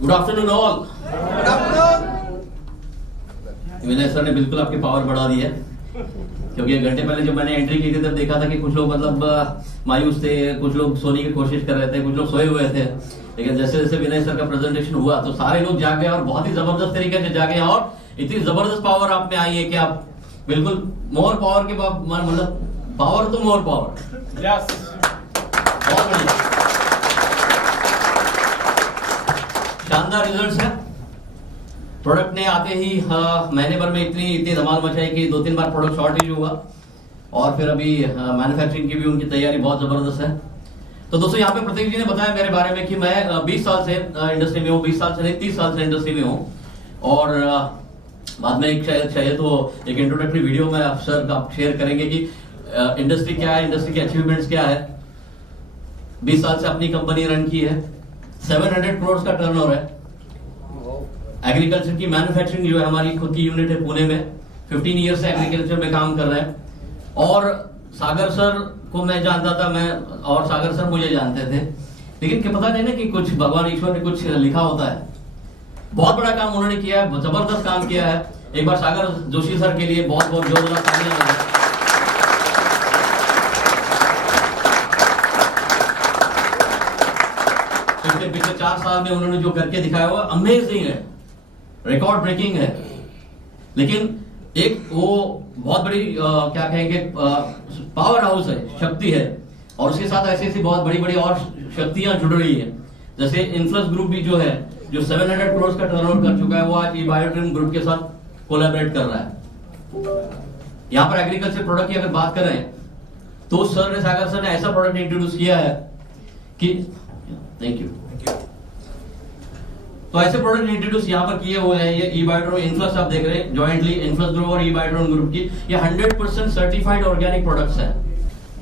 Good afternoon all. Vinay sir ने बिल्कुल आपकी पावर बढ़ा दी है, क्योंकि एक घंटे पहले जब मैंने एंट्री की थी तब देखा था कि कुछ लोग मतलब मायूस थे, कुछ लोग सोने की कोशिश कर रहे थे, कुछ लोग सोए हुए थे। लेकिन जैसे जैसे विनय सर का प्रेजेंटेशन हुआ तो सारे लोग जागे और बहुत ही जबरदस्त तरीके से जागे और इतनी जबरदस्त पावर आप में आई है कि आप बिल्कुल मोर पावर के मतलब पावर तो मोर पावर। यस, बहुत बढ़िया, शानदार रिजल्ट्स है। प्रोडक्ट ने आते ही महीने भर में इतनी धमाल मचाई कि 2-3 बार प्रोडक्ट शॉर्टेज हुआ और फिर अभी मैन्युफैक्चरिंग की भी उनकी तैयारी बहुत जबरदस्त है। तो दोस्तों यहाँ पे प्रतीक जी ने बताया मेरे बारे में कि मैं 20 साल से इंडस्ट्री में हूँ, 20 साल से नहीं 30 साल से इंडस्ट्री में हूँ। और बाद में एक शायद तो एक इंट्रोडक्टरी वीडियो में आप सर आप शेयर करेंगे कि इंडस्ट्री क्या है, इंडस्ट्री के अचीवमेंट्स क्या है। 20 साल से अपनी कंपनी रन की है, 700 करोड़ का टर्नओवर है। एग्रीकल्चर की मैन्युफैक्चरिंग जो है हमारी खुद की यूनिट है पुणे में, 15 ईयर से एग्रीकल्चर में काम कर रहे हैं। और सागर सर को मैं जानता था, मैं और सागर सर मुझे जानते थे, लेकिन क्या पता नहीं ना कि कुछ भगवान ईश्वर ने कुछ लिखा होता है। बहुत बड़ा काम उन्होंने किया है, जबरदस्त काम किया है। एक बार सागर जोशी सर के लिए बहुत बहुत जोरदार तालियां। पिछले 4 साल में उन्होंने जो करके दिखाया वो अमेजिंग है, रिकॉर्ड ब्रेकिंग है। लेकिन एक वो बहुत बड़ी क्या कहेंगे पावर हाउस है, शक्ति है, और उसके साथ ऐसी ऐसी बहुत बड़ी बड़ी और शक्तियां जुड़ रही है। जैसे इन्फ्लुएंस ग्रुप भी जो है, जो 700 करोड़ का टर्नओवर कर चुका है, वो आज बायोट्रिम ग्रुप के साथ कोलैबोरेट कर रहा है। यहाँ पर एग्रीकल्चर प्रोडक्ट की अगर बात करें तो सागर सर ने ऐसा प्रोडक्ट इंट्रोड्यूस किया है कि थैंक यू। तो ऐसे प्रोडक्ट इंट्रोड्यूस यहाँ पर किए हुए हैं। ये ई-बायोड्रोन इन्फ्लुएंस आप देख रहे हैं, जॉइंटली इन्फ्लुएंस ग्रुप और ई-बायोड्रोन ग्रुप की, ये 100% सर्टिफाइड ऑर्गेनिक प्रोडक्ट्स हैं।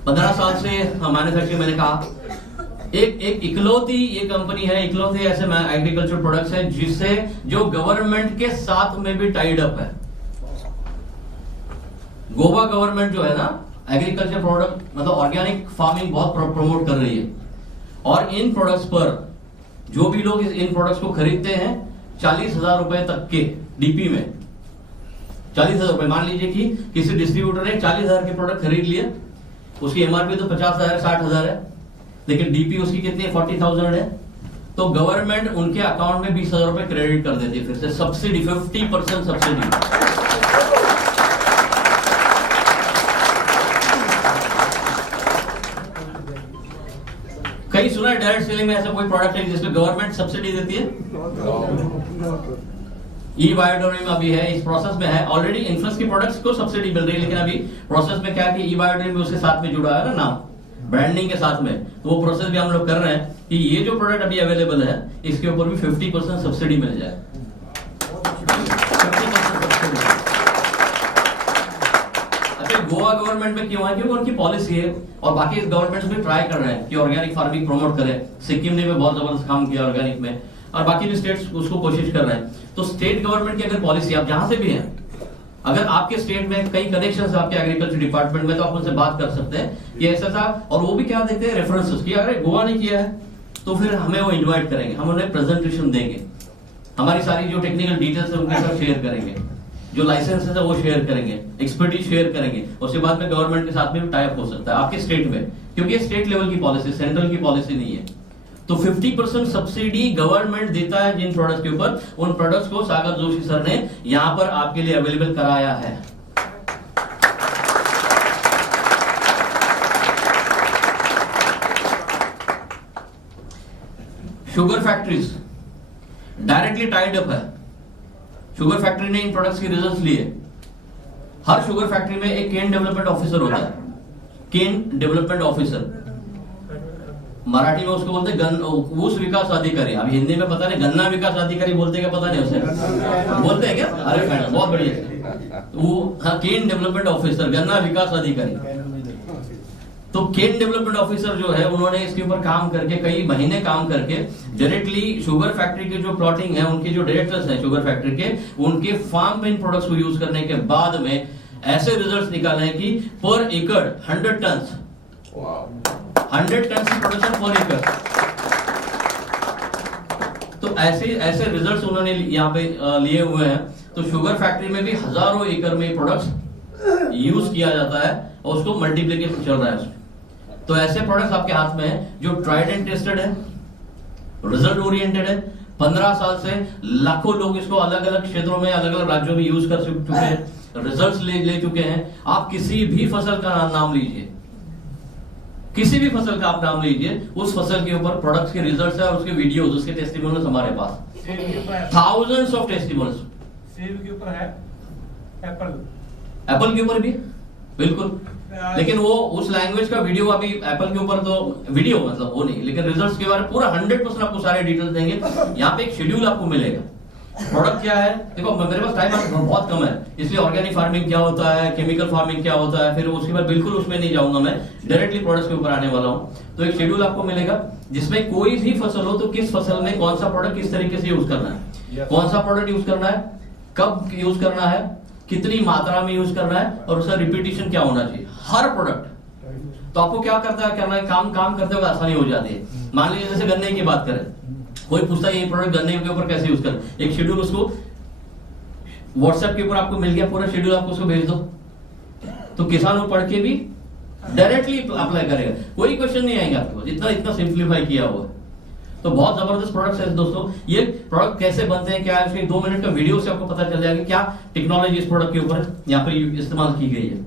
15 साल से मैन्युफैक्चरिंग, मैंने कहा एक इकलौती ये कंपनी है, इकलौते ऐसे एग्रीकल्चर प्रोडक्ट्स हैं जिससे जो गवर्नमेंट के साथ में भी टाइड अप है। गोवा गवर्नमेंट जो है ना, एग्रीकल्चर प्रोडक्ट मतलब ऑर्गेनिक फार्मिंग बहुत प्रमोट कर रही है। और इन प्रोडक्ट्स पर जो भी लोग इन प्रोडक्ट्स को खरीदते हैं 40,000 रुपए तक के डीपी में, 40,000 रुपए, मान लीजिए कि किसी डिस्ट्रीब्यूटर ने 40,000 के प्रोडक्ट खरीद लिए, उसकी एमआरपी तो 50,000 60,000 है, लेकिन डीपी उसकी कितनी है 40,000 है, तो गवर्नमेंट उनके अकाउंट में 20,000 रुपए क्रेडिट कर देती है। फिर से सब्सिडी, 50% सब्सिडी। कहीं सुना है डायरेक्ट सेलिंग में ऐसा कोई प्रोडक्ट है जिसमें गवर्नमेंट सब्सिडी देती है? ई-बायोड्रोन अभी है, इस प्रोसेस में है। ऑलरेडी इन्फ्लुएंस की प्रोडक्ट्स को सब्सिडी मिल रही है, लेकिन अभी प्रोसेस में क्या है कि ई-बायोड्रोन उसके साथ में जुड़ा है ना नाम, ब्रांडिंग के साथ में, तो वो प्रोसेस भी हम लोग कर रहे हैं कि ये जो प्रोडक्ट अभी अवेलेबल है इसके ऊपर भी 50% सब्सिडी मिल जाए। गोवा गवर्नमेंट में क्यों है? क्योंकि उनकी पॉलिसी है, और बाकी गवर्नमेंट्स भी ट्राई कर रहे हैं कि ऑर्गेनिक फार्मिंग प्रमोट करें। सिक्किम ने भी बहुत जबरदस्त काम किया ऑर्गेनिक में, और बाकी भी स्टेट्स उसको कोशिश कर रहे हैं। तो स्टेट गवर्नमेंट की अगर पॉलिसी, आप जहां से भी हैं, अगर आपके स्टेट में कई कनेक्शन है आपके एग्रीकल्चर डिपार्टमेंट में, तो आप उनसे बात कर सकते हैं कि ऐसा था। और वो भी क्या देखते हैं, रेफरेंसेस की, अगर गोवा ने किया है तो फिर हमें वो इन्वाइट करेंगे, हम उन्हें प्रेजेंटेशन देंगे, हमारी सारी जो टेक्निकल डिटेल्स है उनके साथ शेयर करेंगे, जो लाइसेंस है वो शेयर करेंगे, एक्सपर्टीज शेयर करेंगे। उसके बाद में गवर्नमेंट के साथ में भी टाई अप हो सकता है आपके स्टेट में, क्योंकि ये स्टेट लेवल की पॉलिसी, सेंट्रल की पॉलिसी नहीं है। तो 50% सब्सिडी गवर्नमेंट देता है जिन प्रोडक्ट्स के ऊपर, उन प्रोडक्ट्स को सागर जोशी सर ने यहां पर आपके लिए अवेलेबल कराया है। Sugar factories directly tied up है। शुगर फैक्ट्री ने इन प्रोडक्ट्स के रिजल्ट्स लिए। हर शुगर फैक्ट्री में एक केन डेवलपमेंट ऑफिसर होता है, केन डेवलपमेंट ऑफिसर, मराठी में उसको बोलते हैं ऊस विकास अधिकारी। अभी हिंदी में पता नहीं गन्ना विकास अधिकारी बोलते क्या, पता नहीं उसे बोलते हैं क्या? अरे मैडम बहुत बढ़िया, वो हाँ, केन डेवलपमेंट ऑफिसर, गन्ना विकास अधिकारी। तो केन डेवलपमेंट ऑफिसर जो है, उन्होंने इसके ऊपर काम करके, कई महीने काम करके, डायरेक्टली शुगर फैक्ट्री के जो प्लॉटिंग है, उनके जो डायरेक्टर्स हैं शुगर फैक्ट्री के, उनके फार्म में इन प्रोडक्ट्स को यूज करने के बाद में ऐसे रिजल्ट्स निकाले हैं कि पर एकड़ 100 टन, 100 टन की प्रोडक्शन पर एकड़। तो ऐसे ऐसे रिजल्ट्स उन्होंने यहाँ पे लिए हुए हैं। तो शुगर फैक्ट्री में भी हजारों एकड़ में प्रोडक्ट्स यूज किया जाता है और उसको मल्टीप्लिकेशन चल रहा है उसमें। तो ऐसे प्रोडक्ट्स आपके हाथ में है जो ट्राइड एंड टेस्टेड है, रिजल्ट ओरिएंटेड है। 15 साल से लाखों लोग इसको अलग अलग क्षेत्रों में अलग अलग राज्यों में यूज कर चुके हैं, रिजल्ट्स ले चुके हैं। आप किसी भी फसल का नाम लीजिए, किसी भी फसल का आप नाम लीजिए, उस फसल के ऊपर प्रोडक्ट्स के रिजल्ट्स है और उसके वीडियोस, उसके टेस्टिमोनियल्स हमारे पास, थाउजेंड्स ऑफ टेस्टिमोनियल्स। सेब के ऊपर है, एप्पल के ऊपर भी बिल्कुल, लेकिन वो उस लैंग्वेज का वीडियो अभी एप्पल के ऊपर तो वीडियो मतलब वो नहीं, लेकिन रिजल्ट्स के बारे में पूरा 100% आपको सारे डिटेल्स देंगे। यहाँ पे एक शेड्यूल आपको मिलेगा। प्रोडक्ट क्या है, देखो मेरे पास टाइम बहुत कम है, इसलिए ऑर्गेनिक फार्मिंग क्या होता है, केमिकल फार्मिंग क्या होता है, फिर उसके बाद बिल्कुल उसमें नहीं जाऊंगा, मैं डायरेक्टली प्रोडक्ट्स के ऊपर आने वाला हूँ। तो एक शेड्यूल आपको मिलेगा जिसमें कोई भी फसल हो तो किस फसल में कौन सा प्रोडक्ट किस तरीके से यूज करना है, कौन सा प्रोडक्ट यूज करना है, कब यूज करना है, कितनी मात्रा में यूज करना है और उसका रिपीटिशन क्या होना चाहिए हर प्रोडक्ट। तो आपको क्या करना है, काम करते हुए आसानी हो जाती है। मान लीजिए जैसे गन्ने की बात करें, कोई पूछता है ये प्रोडक्ट गन्ने के ऊपर कैसे यूज करें, एक शेड्यूल उसको व्हाट्सएप के ऊपर आपको मिल गया, पूरा शेड्यूल आपको उसको भेज दो, तो किसान वो पढ़ के भी डायरेक्टली अप्लाई करेगा, कोई क्वेश्चन नहीं आएगा आपके पास, इतना सिंप्लीफाई किया हुआ है। तो बहुत जबरदस्त प्रोडक्ट्स है दोस्तों। ये प्रोडक्ट कैसे बनते हैं, क्या है, उसके 2 मिनट का वीडियो से आपको पता चल जाएगा क्या टेक्नोलॉजी इस प्रोडक्ट के ऊपर यहाँ पर इस्तेमाल की गई है।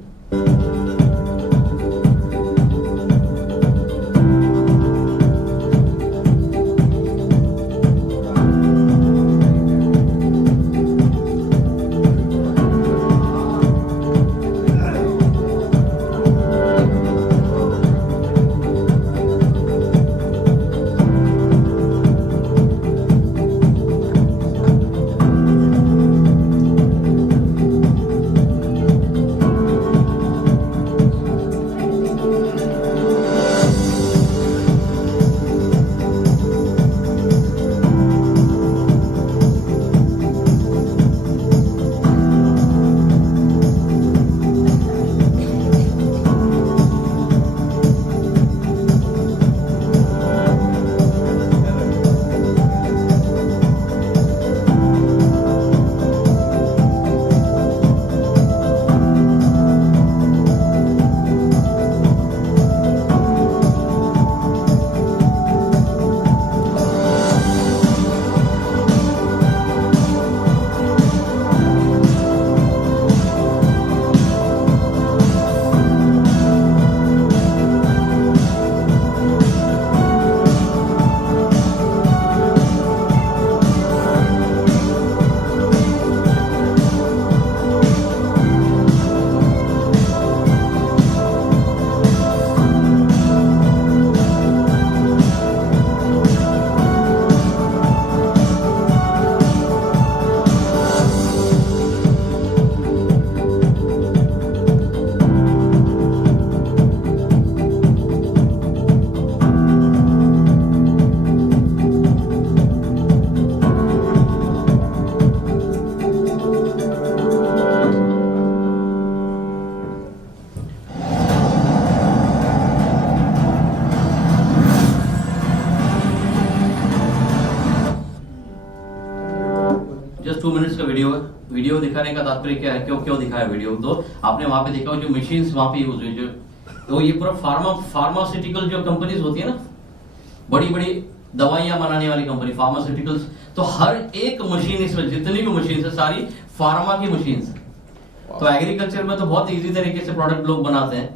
जस्ट 2 मिनट्स का वीडियो है। वीडियो दिखाने का तात्पर्य क्या है, क्यों दिखाया वीडियो, तो आपने वहां पे देखा जो मशीन्स वहां पे यूज हुई, जो तो ये पूरा फार्मास्यूटिकल जो कंपनीज होती है ना, बड़ी बड़ी दवाइयां बनाने वाली कंपनी फार्मास्यूटिकल्स, तो हर एक मशीन इसमें जितनी भी मशीन है सारी फार्मा की मशीन है। तो एग्रीकल्चर में तो बहुत इजी तरीके से प्रोडक्ट लोग बनाते हैं,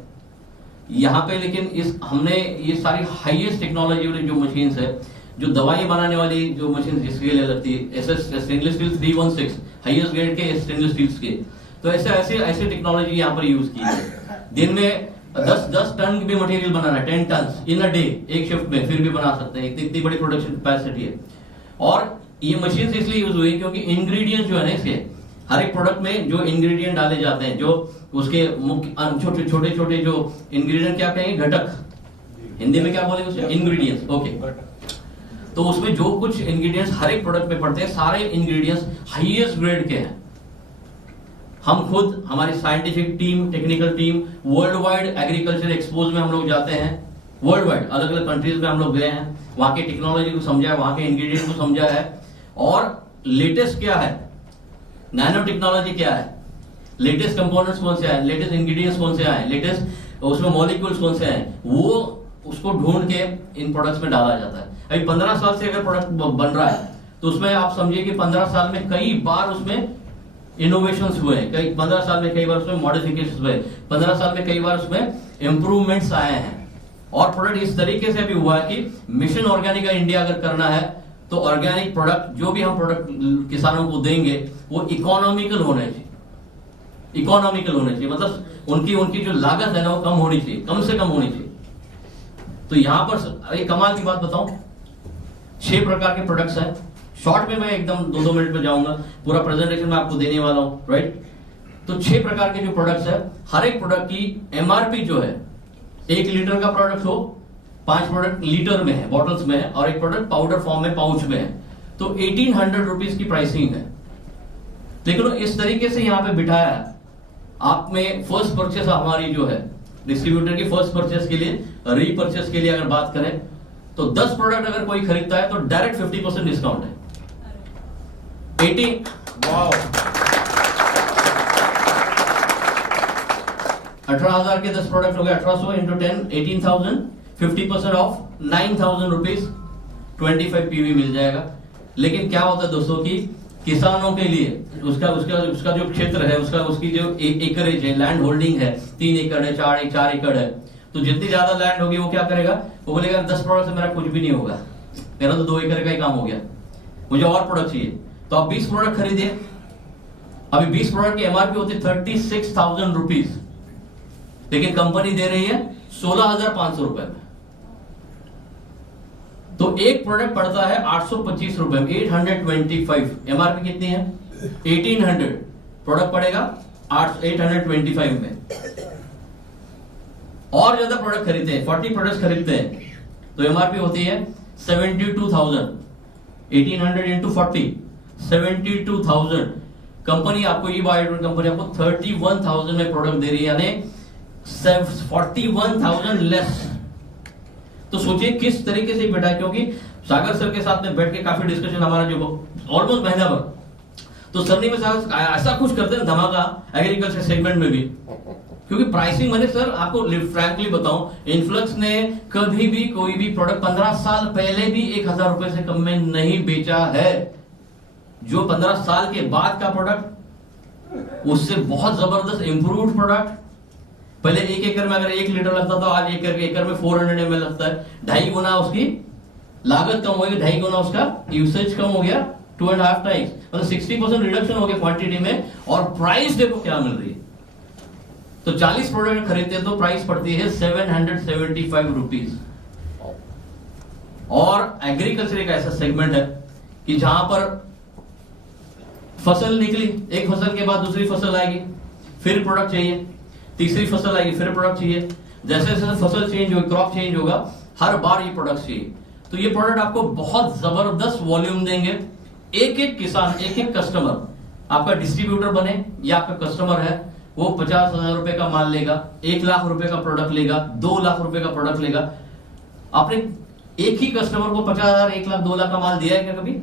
यहाँ पे लेकिन हमने ये सारी हाईएस्ट टेक्नोलॉजी वाली जो मशीन है, जो दवाई बनाने वाली जो मशीन जिसके लिए लगती है, स्टेनलेस स्टील 316 हाईएस्ट ग्रेड के स्टेनलेस स्टील्स के, तो ऐसे टेक्नोलॉजी यहाँ पर यूज की है। दिन में 10 टन भी मटेरियल बनाना है, 10 टन इन अ डे, एक शिफ्ट में फिर भी बना सकते हैं, इतनी बड़ी प्रोडक्शन कैपेसिटी है। और ये मशीन इसलिए यूज हुई क्योंकि इंग्रेडिएंट जो है ना इसके, हर एक प्रोडक्ट में जो इंग्रेडिएंट डाले जाते हैं, जो उसके मुख्य छोटे छोटे जो इंग्रेडिएंट क्या कहेंगे, घटक, हिंदी में क्या बोलेंगे उसे, इंग्रेडिएंट्स, ओके। तो उसमें जो कुछ इंग्रेडिएंट्स हर एक प्रोडक्ट में पड़ते हैं, सारे इंग्रेडिएंट्स हाईएस्ट ग्रेड के हैं। हम खुद, हमारी scientific team, technical team, world wide agriculture expose में हम लोग जाते हैं, वर्ल्ड वाइड अलग अलग कंट्रीज में हम लोग गए हैं, वहां के टेक्नोलॉजी को समझा है, वहां के इंग्रेडिएंट को समझा है, और लेटेस्ट क्या है, नैनो टेक्नोलॉजी क्या है, लेटेस्ट कंपोनेंट्स कौन से आए, लेटेस्ट इंग्रेडिएंट्स कौन से आए, लेटेस्ट उसमें मॉलिक्यूल्स कौन से आए, वो उसको ढूंढ के इन प्रोडक्ट्स में डाला जाता है। अभी 15 साल से अगर प्रोडक्ट बन रहा है तो उसमें आप समझिए कि 15 साल में कई बार उसमें इनोवेशंस हुए, कई 15 साल में कई बार उसमें मॉडिफिकेशंस हुए, 15 साल में कई बार उसमें इंप्रूवमेंट्स आए हैं। और प्रोडक्ट इस तरीके से भी हुआ है कि मिशन ऑर्गेनिक का इंडिया अगर करना है तो ऑर्गेनिक प्रोडक्ट जो भी हम प्रोडक्ट किसानों को देंगे वो इकोनॉमिकल होने चाहिए, इकोनॉमिकल होने चाहिए, मतलब उनकी जो लागत है ना वो कम होनी चाहिए, कम से कम होनी चाहिए। तो यहां पर एक कमाल की बात बताऊं, 6 प्रकार के प्रोडक्ट्स हैं। शॉर्ट में मैं एकदम 2-2 मिनट में जाऊंगा, पूरा प्रेजेंटेशन मैं आपको देने वाला हूं, राइट। तो 6 प्रकार के जो प्रोडक्ट्स है, हर एक प्रोडक्ट की एमआरपी जो है, 1 लीटर का प्रोडक्ट हो, 5 प्रोडक्ट लीटर में है, बॉटल्स में है, और एक प्रोडक्ट पाउडर फॉर्म में पाउच में है, तो 1800 रुपीज की प्राइसिंग है। लेकिन इस तरीके से यहां पे बिठाया है, आप में फर्स्ट परचेस हमारी जो है डिस्ट्रीब्यूटर की फर्स्ट परचेस के लिए, रीपरचेस के लिए अगर बात करें तो 10 प्रोडक्ट अगर कोई खरीदता है तो डायरेक्ट 50% डिस्काउंट है। 18,000 के 10 प्रोडक्ट हो गए, 1800 इंटू 10, 18,000, 50% ऑफ 9,000 रुपीज, 25 पीवी मिल जाएगा। लेकिन क्या होता है दोस्तों कि किसानों के लिए उसका जो क्षेत्र है, उसकी जो एकरेज है, लैंड होल्डिंग है, 3 एकड़ है, 4 एकड़ है, तो जितनी ज्यादा लैंड होगी वो क्या करेगा, वो बोलेगा 10 प्रोडक्ट से मेरा कुछ भी नहीं होगा, मेरा तो 2 एकड़ का ही काम हो गया, मुझे और प्रोडक्ट चाहिए। तो आप 20 प्रोडक्ट खरीदिए। अभी 20 प्रोडक्ट की एमआरपी होती है 36,000 रुपीज, लेकिन कंपनी दे रही है 16,500 रुपए में। तो एक प्रोडक्ट पड़ता है 825 रुपए में, 825। एमआरपी कितनी है 1800, प्रोडक्ट पड़ेगा 825 में। और ज्यादा प्रोडक्ट खरीदते हैं, 40 प्रोडक्ट खरीदते हैं, तो एमआरपी होती है 72,000। 1800 इंटू 40, 72,000। कंपनी आपको, ये बायोडोन कंपनी आपको 31,000 में प्रोडक्ट दे रही है, यानी 41,000 लेस। तो सोचिए किस तरीके से बैठा है, क्योंकि सागर सर के साथ में बैठ के काफी डिस्कशन हमारा जो ऑलमोस्ट महीना भर, तो सर ने ऐसा कुछ करते हैं धमाका एग्रीकल्चर सेगमेंट में भी, क्योंकि प्राइसिंग मैंने सर आपको फ्रैंकली बताऊं, इन्फ्लक्स ने कभी भी कोई भी प्रोडक्ट 15 साल पहले भी 1,000 रुपए से कम में नहीं बेचा है। जो 15 साल के बाद का प्रोडक्ट, उससे बहुत जबरदस्त इंप्रूव्ड प्रोडक्ट। पहले 1 एकड़ में अगर 1 लीटर लगता था, आज 1 एकड़ में 400 ml लगता है। 2.5 गुना उसकी लागत कम हो गई, 2.5 गुना उसका यूसेज कम हो गया, 2.5 टाइम्स, मतलब 60% रिडक्शन हो गया क्वांटिटी में। और प्राइस देखो क्या मिल रही है। तो 40 प्रोडक्ट खरीदते हैं तो प्राइस पड़ती है 775 रुपीज। और एग्रीकल्चर एक ऐसा सेगमेंट है कि जहां पर फसल निकली, एक फसल के बाद दूसरी फसल आएगी, फिर प्रोडक्ट चाहिए, तीसरी फसल आएगी, फिर प्रोडक्ट चाहिए। जैसे जैसे फसल चेंज होगी, क्रॉप चेंज होगा, हर बार ये प्रोडक्ट चाहिए। तो ये प्रोडक्ट आपको बहुत जबरदस्त वॉल्यूम देंगे। एक एक किसान, एक एक कस्टमर, आपका डिस्ट्रीब्यूटर बने या आपका कस्टमर है, वो 50,000 रुपए का माल लेगा, 1 लाख रुपए का प्रोडक्ट लेगा, 2 लाख रुपए का प्रोडक्ट लेगा। आपने एक ही कस्टमर को 50,000, 1 लाख, 2 लाख का माल दिया है क्या कभी?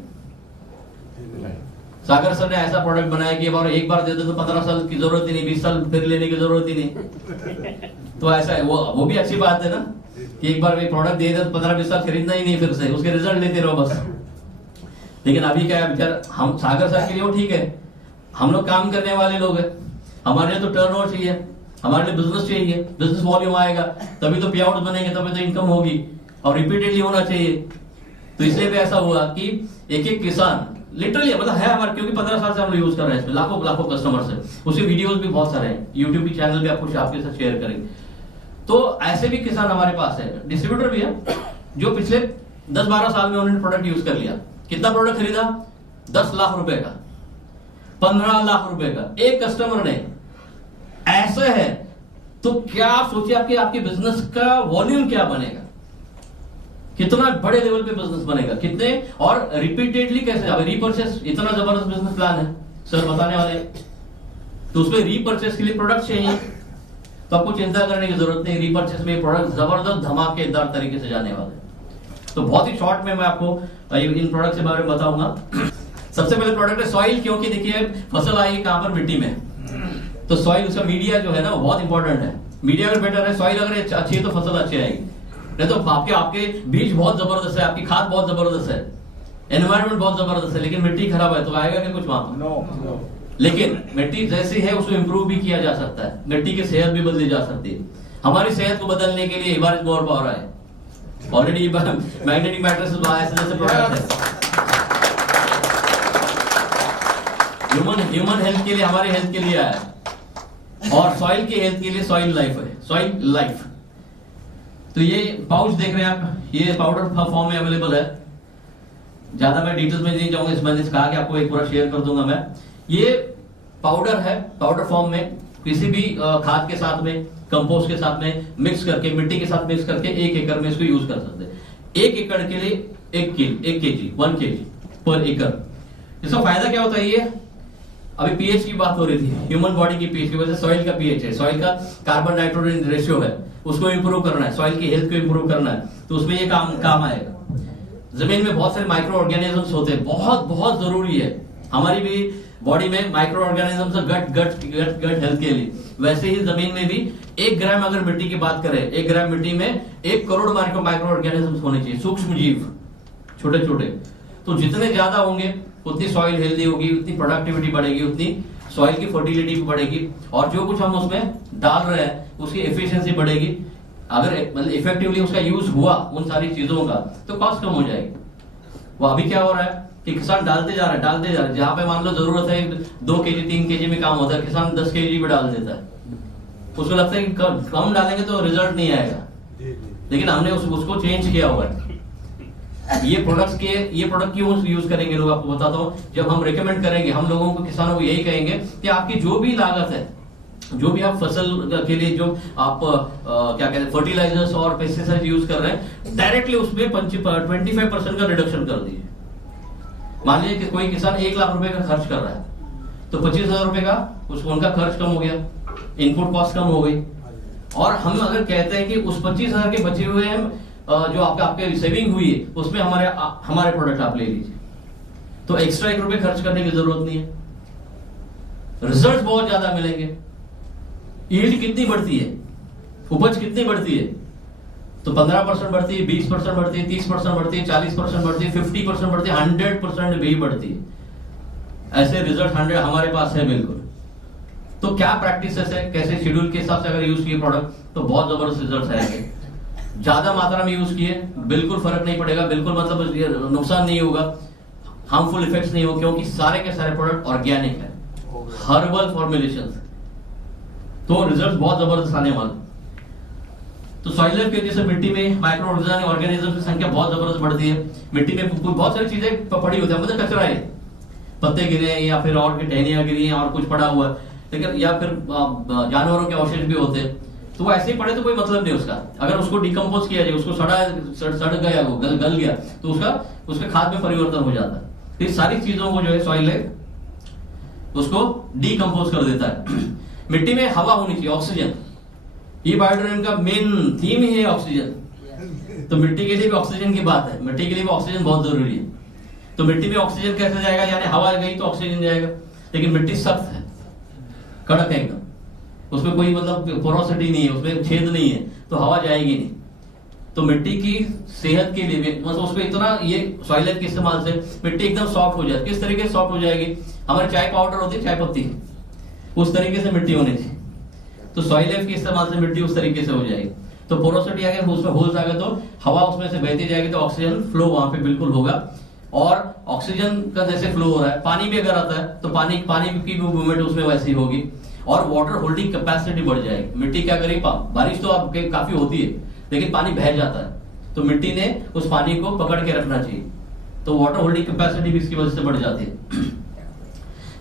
सागर सर ने ऐसा प्रोडक्ट बनाया कि एक बार दे दो तो 15 साल की जरूरत ही नहीं, 20 साल फिर लेने की जरूरत ही नहीं। तो ऐसा है, वो भी अच्छी बात है ना कि एक बार प्रोडक्ट दे दे तो 15-20 साल खरीदना ही नहीं, फिर से उसके रिजल्ट लेते रहो बस। लेकिन अभी क्या है बेचार, हम सागर सर के लिए वो ठीक है, हम लोग काम करने वाले लोग हैं, हमारे लिए तो टर्नओवर चाहिए, हमारे लिए बिजनेस चाहिए, बिजनेस वॉल्यूम आएगा तभी तो पे आउट बनेंगे, तभी तो इनकम होगी, और रिपीटेडली होना चाहिए। तो इसलिए भी ऐसा हुआ कि एक एक किसान लिटरली मतलब है हमारे, क्योंकि 15 साल से हम लोग यूज कर रहे हैं इसमें, लाखों कस्टमर्स है, उसके वीडियोस भी बहुत सारे हैं, यूट्यूब की चैनल पे आपको आपके साथ शेयर करेंगे। तो ऐसे भी किसान हमारे पास है, डिस्ट्रीब्यूटर भी है, जो पिछले 10-12 साल में उन्होंने प्रोडक्ट यूज कर लिया। कितना प्रोडक्ट खरीदा? 10 लाख रुपए का, 15 लाख रुपए का एक कस्टमर ने। ऐसे है तो क्या आप सोचिए आपके बिजनेस का वॉल्यूम क्या बनेगा, कितना बड़े लेवल पे बिजनेस बनेगा, कितने और रिपीटेडली कैसे। अब रीपरचेस इतना जबरदस्त बिजनेस प्लान है सर बताने वाले, तो उसमें रीपरचेस के लिए प्रोडक्ट चाहिए, तो आपको चिंता करने की जरूरत नहीं, रीपरचेस में प्रोडक्ट जबरदस्त धमाकेदार तरीके से जाने वाले। तो बहुत ही शॉर्ट में मैं आपको इन प्रोडक्ट के बारे में बताऊंगा। सबसे पहले प्रोडक्ट है सॉइल, क्योंकि देखिए फसल आई कहां पर, मिट्टी में, तो सॉइल उसका मीडिया जो है ना वो बहुत इंपॉर्टेंट है। मीडिया अगर बेटर है, सॉइल अगर अच्छी है तो फसल अच्छी आएगी। नहीं तो आपके बीज बहुत जबरदस्त है, आपकी खाद बहुत जबरदस्त है, एनवायरमेंट बहुत जबरदस्त है, लेकिन मिट्टी खराब है तो आएगा क्या कुछ वहां पर? नो। लेकिन मिट्टी जैसी है उसको इंप्रूव भी किया जा सकता है, मिट्टी की सेहत भी बदली जा सकती है। हमारी सेहत को बदलने के लिए हिमालय मोर पावर है ऑलरेडी, मैग्नेटिक मैट्रेस जैसे प्रोडक्ट है। ह्यूमन हेल्थ के लिए, हमारे हेल्थ के लिए आया है, और सॉइल की हेल्थ के लिए सॉइल लाइफ है, सॉइल लाइफ। तो ये पाउच देख रहे हैं आप, ये पाउडर फॉर्म में अवेलेबल है। ज्यादा मैं डिटेल्स में नहीं जाऊंगा, मैंने कहा कि आपको एक पूरा शेयर कर दूंगा मैं। ये पाउडर है, पाउडर फॉर्म में, किसी भी खाद के साथ में, कंपोस्ट के साथ में मिक्स करके, मिट्टी के साथ मिक्स करके 1 एकड़ में इसको यूज कर सकते हैं। 1 एकड़ के लिए 1 केजी 1 केजी पर एकड़। इसका फायदा क्या होता है? ये अभी पीएच की बात हो रही थी, ह्यूमन बॉडी की पीएच की वजह से सॉइल का पीएच है, सॉइल का कार्बन नाइट्रोजन रेशियो है, उसको इंप्रूव करना है, सॉइल की हेल्थ को इंप्रूव करना है, तो उसमें ये काम आएगा। जमीन में बहुत सारे माइक्रो ऑर्गेनिजम्स होते हैं, बहुत बहुत जरूरी है हमारी भी बॉडी में माइक्रो ऑर्गेनिजम्स, गट हेल्थ के लिए। वैसे ही जमीन में भी 1 ग्राम अगर मिट्टी की बात करें, 1 ग्राम मिट्टी में 1 करोड़ माइक्रो ऑर्गेनिजम्स होने चाहिए, सूक्ष्म जीव, छोटे छोटे। तो जितने ज्यादा होंगे उतनी सॉइल हेल्दी होगी, उतनी प्रोडक्टिविटी बढ़ेगी, उतनी सॉइल की फर्टिलिटी भी बढ़ेगी, और जो कुछ हम उसमें डाल रहे हैं उसकी एफिशिएंसी बढ़ेगी। अगर मतलब इफेक्टिवली उसका यूज हुआ उन सारी चीजों का, तो कॉस्ट कम हो जाएगी। वो अभी क्या हो रहा है कि किसान डालते जा रहे हैं, जहां पे मान लो जरूरत है 2 केजी 3 केजी में काम होता है, किसान 10 केजी भी डाल देता है। उसको लगता है कि कम डालेंगे तो रिजल्ट नहीं आएगा, लेकिन हमने उसको चेंज किया हुआ है। ये प्रोडक्ट क्यों यूज करेंगे लोग, आपको बताता हूँ। जब हम रिकमेंड करेंगे, हम लोगों को, किसानों को यही कहेंगे कि आपकी जो भी लागत है, जो भी आप फसल के लिए जो आप क्या कहते हैं फर्टिलाइजर्स और पेस्टिसाइड यूज कर रहे हैं, डायरेक्टली उसमें 25% का रिडक्शन कर दीजिए। मान लीजिए कि कोई किसान 1 लाख रुपए का खर्च कर रहा है, तो 25,000 रुपए का उनका खर्च कम हो गया, इनपुट कॉस्ट कम हो गई। और हम अगर कहते हैं कि उस 25,000 के बचे हुए हैं जो आपके सेविंग हुई है, उसमें हमारे प्रोडक्ट आप ले लीजिए, तो एक्स्ट्रा 1 रुपए खर्च करने की जरूरत नहीं है, रिजल्ट बहुत ज्यादा मिलेंगे। यील्ड कितनी बढ़ती है, उपज कितनी बढ़ती है? तो 15% बढ़ती है, 20% बढ़ती है, 30% बढ़ती है, 40% बढ़ती है, 50% बढ़ती है, 100% भी बढ़ती है। ऐसे रिजल्ट 100 हमारे पास है बिल्कुल। तो क्या प्रैक्टिस है, कैसे शेड्यूल के हिसाब से अगर यूज किए प्रोडक्ट तो बहुत जबरदस्त रिजल्ट आएंगे। ज्यादा मात्रा में यूज किए बिल्कुल फर्क नहीं पड़ेगा, बिल्कुल मतलब नुकसान नहीं होगा, हार्मफुल इफेक्ट्स नहीं होगा, क्योंकि सारे के सारे प्रोडक्ट ऑर्गेनिक है, हर्बल फॉर्मुलेशन, तो रिजल्ट बहुत जबरदस्त आने वाले। तो सॉइल लाइफ की वजह से मिट्टी में माइक्रो ऑर्गेनिज्म की संख्या बहुत जबरदस्त बढ़ती है। मिट्टी में बहुत सारी चीजें पड़ी होती है, मतलब कचरा है, पत्ते गिरे हैं या फिर और टहनियां गिरी हैं और कुछ पड़ा हुआ है, लेकिन या फिर जानवरों के अवशेष भी होते हैं, तो वो ऐसे ही पड़े तो कोई मतलब नहीं उसका। अगर उसको डिकम्पोज किया जाए, उसको सड़ गया, वो गल गया, तो उसका खाद में परिवर्तन हो जाता है। तो सारी चीजों को जो है सॉइल लाइफ उसको डिकम्पोज कर देता है। मिट्टी में हवा होनी चाहिए, ऑक्सीजन, ये बायोडायनमिक का मेन थीम ही है ऑक्सीजन। तो मिट्टी के लिए भी ऑक्सीजन की बात है, मिट्टी के लिए भी ऑक्सीजन बहुत जरूरी है। तो मिट्टी में ऑक्सीजन कैसे जाएगा, यानी हवा गई तो ऑक्सीजन जाएगा, लेकिन मिट्टी सख्त है, कड़क है एकदम, उसमें कोई मतलब पोरोसिटी नहीं है, उसमें छेद नहीं है, तो हवा जाएगी नहीं। तो मिट्टी की सेहत के लिए भी मतलब उसको इतना, ये सॉइल लाइफ के इस्तेमाल से मिट्टी एकदम सॉफ्ट हो जाए। किस तरीके से सॉफ्ट हो जाएगी? हमारी चाय पाउडर होती है, चाय पत्ती, उस तरीके से मिट्टी होनी चाहिए। तो सॉइल लाइफ के इस्तेमाल से मिट्टी उस तरीके से हो जाएगी। तो पोरोसिटी आ गया, उसमें होल्स आ गए, तो हवा उसमें से बहती जाएगी, तो ऑक्सीजन फ्लो वहां पे बिल्कुल होगा। और ऑक्सीजन का जैसे फ्लो हो रहा है, पानी भी अगर आता है तो पानी की भी मूवमेंट उसमें वैसी होगी, और वाटर होल्डिंग कैपेसिटी बढ़ जाएगी। मिट्टी क्या करेगी, बारिश तो आपके काफी होती है, लेकिन पानी बह जाता है, तो मिट्टी ने उस पानी को पकड़ के रखना चाहिए, तो वाटर होल्डिंग कैपेसिटी भी इसकी वजह से बढ़ जाती है।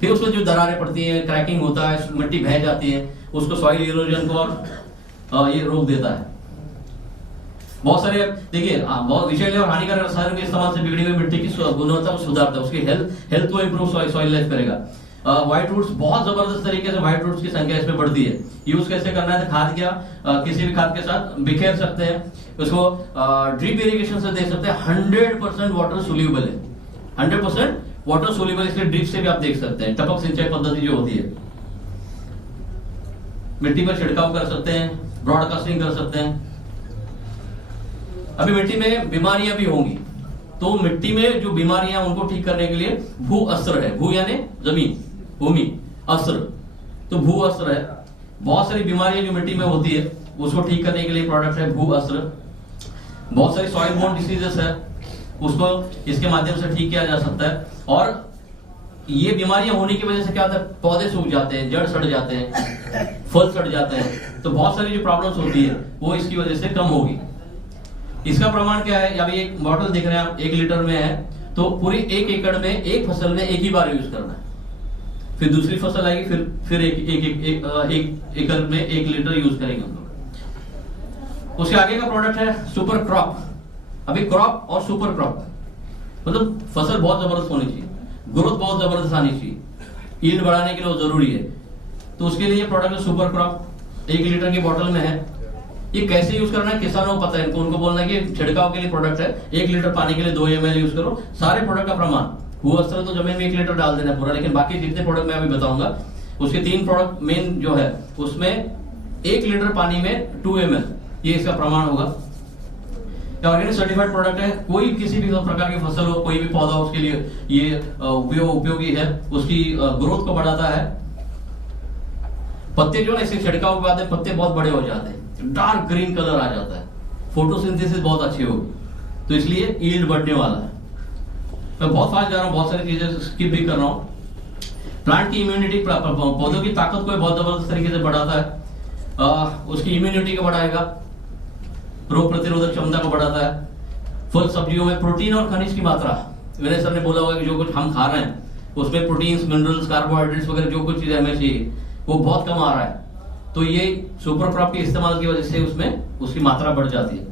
फिर उसमें जो दरारें पड़ती है, क्रैकिंग होता है, मिट्टी बह जाती है, उसको सॉइल इरोजन को और ये रोक देता है। बहुत सारे देखिए बहुत विषैले और हानिकारक रसायनों के इस्तेमाल से बिगड़ी हुई मिट्टी की गुणवत्ता को सुधारता है, उसकी हेल्थ को इंप्रूव सॉइल लाइफ करेगा। व्हाइट रूट्स, बहुत जबरदस्त तरीके से व्हाइट रूट्स की संख्या इसमें बढ़ती है। यूज कैसे करना है? खाद किसी भी खाद के साथ बिखेर सकते हैं, उसको ड्रिप इरिगेशन से दे सकते हैं। 100% वाटर सोल्यूबल है, 100% वाटर सोल्यूबल, इसलिए ड्रिप से भी आप देख सकते हैं। टपक सिंचाई पद्धति जो होती है, मिट्टी पर छिड़काव कर सकते हैं, ब्रॉडकास्टिंग कर सकते हैं। अभी मिट्टी में बीमारियां भी होंगी, तो मिट्टी में जो बीमारियां उनको ठीक करने के लिए भू अस्त्र है। भू यानी जमीन, भूमि, अस्त्र, तो भू अस्त्र है। बहुत सारी बीमारियां जो मिट्टी में होती है उसको ठीक करने के लिए प्रोडक्ट है भू अस्त्र। बहुत सारी सॉइल बोर्न डिसीजेस है, उसको इसके माध्यम से ठीक किया जा सकता है। और ये बीमारियां होने की वजह से क्या होता है, पौधे सूख जाते हैं, जड़ सड़ जाते हैं, फल सड़ जाते हैं, तो बहुत सारी जो प्रॉब्लम्स होती है वो इसकी वजह से कम होगी। इसका प्रमाण क्या है, अभी एक बॉटल दिख रहे हैं आप, 1 लीटर में है, तो पूरी 1 एकड़ में एक फसल में एक ही बार यूज करना है। फिर दूसरी फसल आएगी, फिर एक एकड़ में 1 लीटर यूज करेंगे हम लोग। उसके आगे का प्रोडक्ट है सुपर क्रॉप। अभी क्रॉप और सुपर क्रॉप मतलब फसल बहुत जबरदस्त होनी चाहिए, ग्रोथ बहुत जबरदस्त आनी चाहिए, यील्ड बढ़ाने के लिए वो जरूरी है। तो उसके लिए प्रोडक्ट है सुपर क्रॉप, 1 लीटर की बोतल में है। ये कैसे यूज करना है किसानों को पता है, उनको बोलना है कि छिड़काव के लिए प्रोडक्ट है, 1 लीटर पानी के लिए 2 ml यूज करो। सारे प्रोडक्ट का प्रमाण, वो अस्त्र तो जमीन में 1 लीटर डाल देना पूरा, लेकिन बाकी जितने प्रोडक्ट मैं अभी बताऊंगा उसके 3 प्रोडक्ट मेन जो है उसमें 1 लीटर पानी में 2 ml, ये इसका प्रमाण होगा। ऑर्गेनिक सर्टिफाइड प्रोडक्ट है, कोई किसी भी प्रकार की फसल हो, कोई भी पौधा हो, उसके लिए ये उपयोगी है, उसकी ग्रोथ को बढ़ाता है। पत्ते जो है इसे छिड़काव के बाद पत्ते बहुत बड़े हो जाते हैं, डार्क ग्रीन कलर आ जाता है, फोटोसिंथेसिस बहुत अच्छी होगी, तो इसलिए यील्ड बढ़ने वाला है। मैं बहुत फास्ट जा रहा हूँ, बहुत सारी चीजें स्किप भी कर रहा हूँ। प्लांट की इम्यूनिटी, पौधों की ताकत को बहुत जबरदस्त तरीके से बढ़ाता है, उसकी इम्यूनिटी को बढ़ाएगा, रोग प्रतिरोधक क्षमता को बढ़ाता है। फल सब्जियों में प्रोटीन और खनिज की मात्रा, विनय सर ने बोला होगा कि जो कुछ हम खा रहे हैं उसमें प्रोटीन्स, मिनरल्स, कार्बोहाइड्रेट्स वगैरह जो कुछ चीजें हमें चाहिए वो बहुत कम आ रहा है, तो ये सुपर क्रॉप के इस्तेमाल की वजह से उसमें उसकी मात्रा बढ़ जाती है।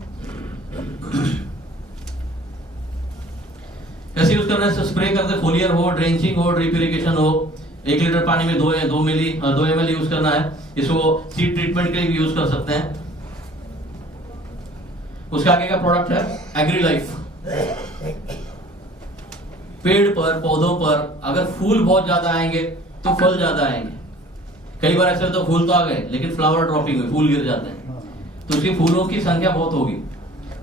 कैसे यूज करना है, स्प्रे करते, फोलियर हो, ड्रेंचिंग हो, ड्रिप इरिगेशन हो, 1 लीटर पानी में 2 ml यूज करना है। इसको सीड ट्रीटमेंट के लिए भी यूज कर सकते हैं। उसके आगे का प्रोडक्ट है एग्री लाइफ। पेड़ पर, पौधों पर अगर फूल बहुत ज्यादा आएंगे तो फल ज्यादा आएंगे। कई बार ऐसे तो फूल तो आ गए लेकिन फ्लावर ड्रॉपिंग हुई, फूल गिर जाते हैं, तो उसकी फूलों की संख्या बहुत होगी,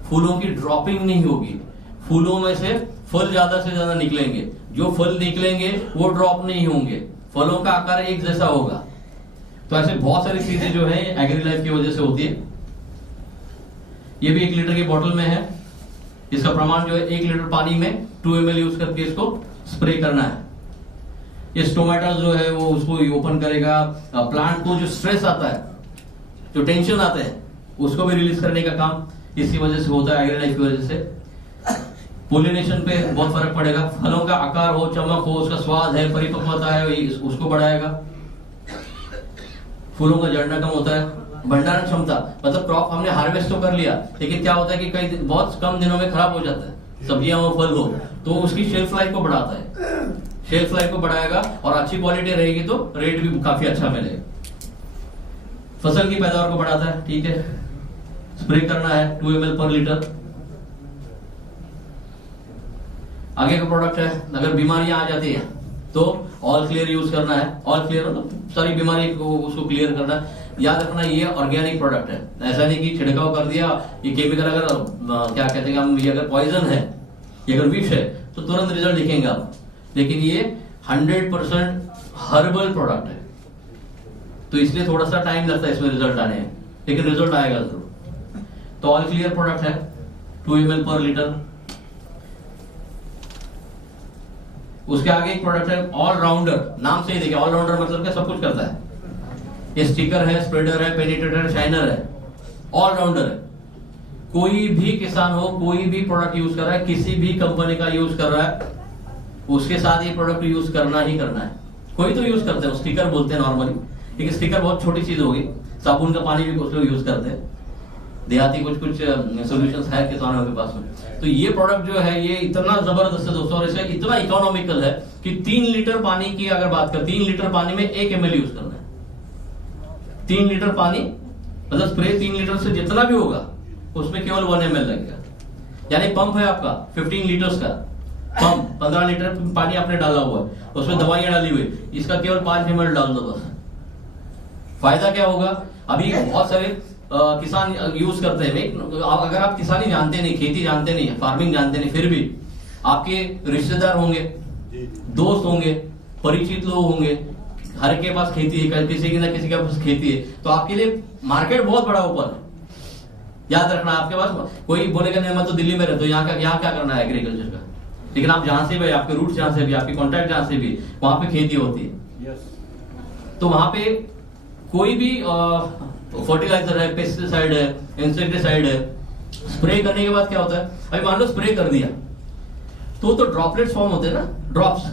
फूलों की ड्रॉपिंग नहीं होगी, फूलों में से फल ज्यादा से ज्यादा निकलेंगे। जो फल निकलेंगे वो ड्रॉप नहीं होंगे, फलों का आकार एक जैसा होगा। तो ऐसे बहुत सारी चीजें जो है एग्री लाइफ की वजह से होती है। ये भी 1 लीटर की बोतल में है। इसका प्रमाण जो है 1 लीटर पानी में 2 ml यूज करके इसको स्प्रे करना है। ये स्टोमेटा जो है वो उसको ओपन करेगा, प्लांट को जो स्ट्रेस आता है, जो टेंशन आते हैं, उसको भी रिलीज करने का काम इसकी वजह से होता है, एग्री लाइफ की वजह से। पोलिनेशन पे बहुत फर्क पड़ेगा, फलों का आकार हो, चमक हो, उसका स्वाद है, परिपक्वता है, उसको बढ़ाएगा। फूलों का झड़ना कम होता है। भंडारण क्षमता, मतलब क्रॉप हमने हार्वेस्ट तो कर लिया, लेकिन क्या होता है कि कई बहुत कम दिनों में खराब हो जाता है, सब्जियां हो, फल हो, तो उसकी शेल्फ लाइफ को बढ़ाता है, शेल्फ लाइफ को बढ़ाएगा, और अच्छी क्वालिटी रहेगी तो रेट भी काफी अच्छा मिलेगा। फसल की पैदावार को बढ़ाता है, ठीक है। स्प्रे करना है 2 ml पर लीटर। आगे का प्रोडक्ट है, अगर बीमारियां आ जाती है तो ऑल क्लियर यूज करना है। ऑल क्लियर मतलब सारी बीमारी को उसको क्लियर करना है। याद रखना ये ऑर्गेनिक प्रोडक्ट है, ऐसा नहीं कि छिड़काव कर दिया, ये केमिकल अगर क्या कहते हैं हम, ये अगर पॉइजन है, ये अगर विष है तो तुरंत रिजल्ट दिखेंगे आप, लेकिन ये 100% हर्बल प्रोडक्ट है, तो इसलिए थोड़ा सा टाइम लगता है इसमें रिजल्ट आने में, लेकिन रिजल्ट आएगा जरूर। तो ऑल क्लियर प्रोडक्ट है 2 ml पर लीटर। उसके आगे एक प्रोडक्ट है ऑलराउंडर। नाम से ही देखिए, ऑलराउंडर मतलब क्या, सब कुछ करता है। ये स्टिकर है, स्प्रेडर है, पेनिट्रेटर है, शाइनर है, ऑलराउंडर है। कोई भी किसान हो, कोई भी प्रोडक्ट यूज कर रहा है, किसी भी कंपनी का यूज कर रहा है, उसके साथ ये प्रोडक्ट यूज करना ही करना है। कोई तो यूज करते हैं, स्टिकर बोलते हैं नॉर्मली, लेकिन स्टिकर बहुत छोटी चीज होगी। साबुन का पानी भी कुछ लोग यूज करते हैं, देहाती कुछ सोल्यूशंस है किसानों के पास में। तो ये प्रोडक्ट जो है ये इतना जबरदस्त है दोस्तों, और इसका इतना इकोनॉमिकल है कि 3 लीटर पानी की अगर बात करें, 3 लीटर पानी में 1 ml यूज करना है। 3 लीटर पानी मतलब स्प्रे 3 लीटर से जितना भी होगा उसमें केवल 1 ml लगेगा। यानी पंप है आपका 15 लीटर्स का पंप, 15 लीटर पानी आपने डाला हुआ है, उसमें दवाइयां डाली हुई, इसका केवल 5 ml डाल दो बस। फायदा क्या होगा? अभी बहुत सारे किसान यूज करते हैं। अगर आप किसानी जानते नहीं, खेती जानते नहीं, फार्मिंग जानते नहीं, फिर भी आपके रिश्तेदार होंगे, दोस्त होंगे, परिचित लोग होंगे, हर के पास खेती है, किसी की ना किसी के पास खेती है, तो आपके लिए मार्केट बहुत बड़ा ओपन है। याद रखना, आपके पास कोई बोलेगा नहीं मैं तो दिल्ली में रहता हूं, यहाँ क्या करना है एग्रीकल्चर का, लेकिन आप जहां से भी, आपके रूट जहां से भी, आपके कॉन्टैक्ट जहां से भी, वहां पे खेती होती है। तो वहां पे कोई भी फर्टिलाइजर है, पेस्टिसाइड है, इंसेक्टिसाइड है, स्प्रे करने के बाद क्या होता है? अभी मान लो स्प्रे कर दिया तो ड्रॉपलेट्स फॉर्म होते हैं ना, ड्रॉप्स,